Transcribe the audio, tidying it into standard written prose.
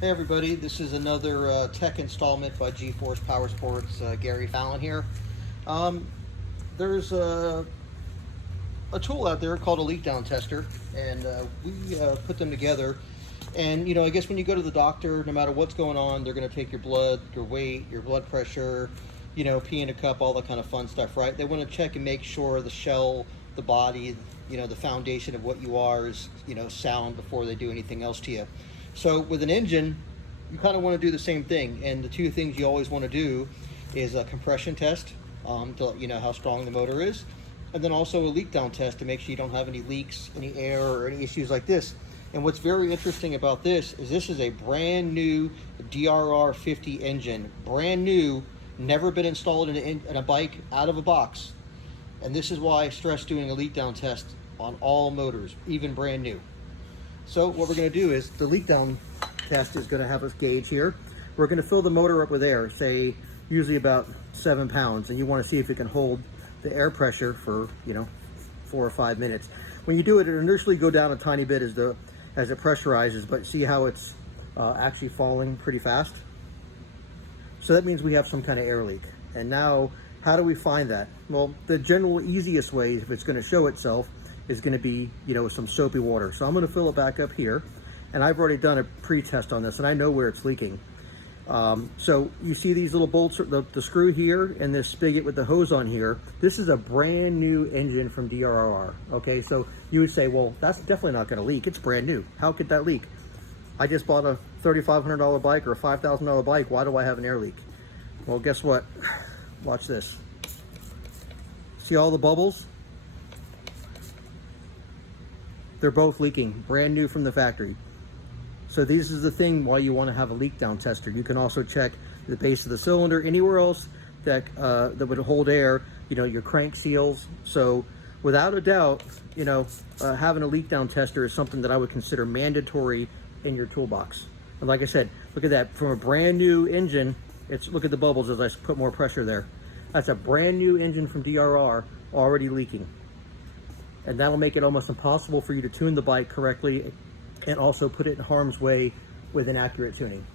Hey everybody, this is another tech installment by GeForce Power Sports. Gary Fallon here. Um, there's a tool out there called a leak down tester, and we put them together. And I guess when you go to the doctor, no matter what's going on, they're going to take your blood, your weight, your blood pressure, pee in a cup, all that kind of fun stuff, right? They want to check and make sure the shell, the body, the foundation of what you are is, sound before they do anything else to you. So with an engine, you kind of want to do the same thing. And the two things you always want to do is a compression test to let you know how strong the motor is, and then also a leak down test to make sure you don't have any leaks, any air, or any issues like this. And what's very interesting about this is a brand new DRR 50 engine, brand new, never been installed in a bike out of a box. And this is why I stress doing a leak down test on all motors, even brand new. So what we're going to do is the leak down test is going to have us gauge here. We're going to fill the motor up with air, say usually about 7 pounds, and you want to see if it can hold the air pressure for 4 or 5 minutes. When you do it, it'll initially go down a tiny bit as it pressurizes, but see how it's actually falling pretty fast. So that means we have some kind of air leak. And now, how do we find that? Well, the general easiest way, if it's going to show itself, is going to be some soapy water. So I'm going to fill it back up here, and I've already done a pre-test on this, and I know where it's leaking. So you see these little bolts, the screw here, and this spigot with the hose on here. This is a brand new engine from DRR. Okay, so you would say, well, that's definitely not going to leak. It's brand new. How could that leak? I just bought a $3,500 bike or a $5,000 bike. Why do I have an air leak? Well, guess what? Watch this. See all the bubbles? They're both leaking, brand new from the factory. So this is the thing why you want to have a leak down tester. You can also check the base of the cylinder, anywhere else that would hold air, your crank seals. So without a doubt, having a leak down tester is something that I would consider mandatory in your toolbox. And like I said, look at that, from a brand new engine, look at the bubbles as I put more pressure there. That's a brand new engine from DRR already leaking. And that'll make it almost impossible for you to tune the bike correctly and also put it in harm's way with inaccurate tuning.